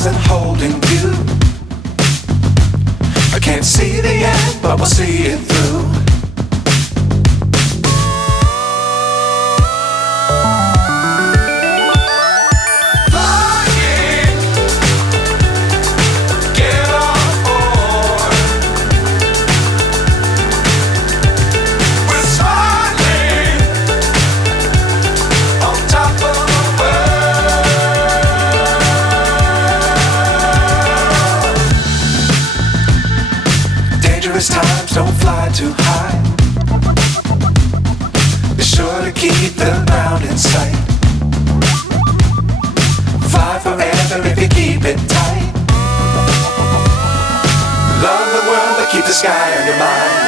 stars and holding you. I can't see the end, but we'll see it through. Times don't fly too high. Be sure to keep the ground in sight. Fly forever if you keep it tight. Love the world but keep the sky on your mind.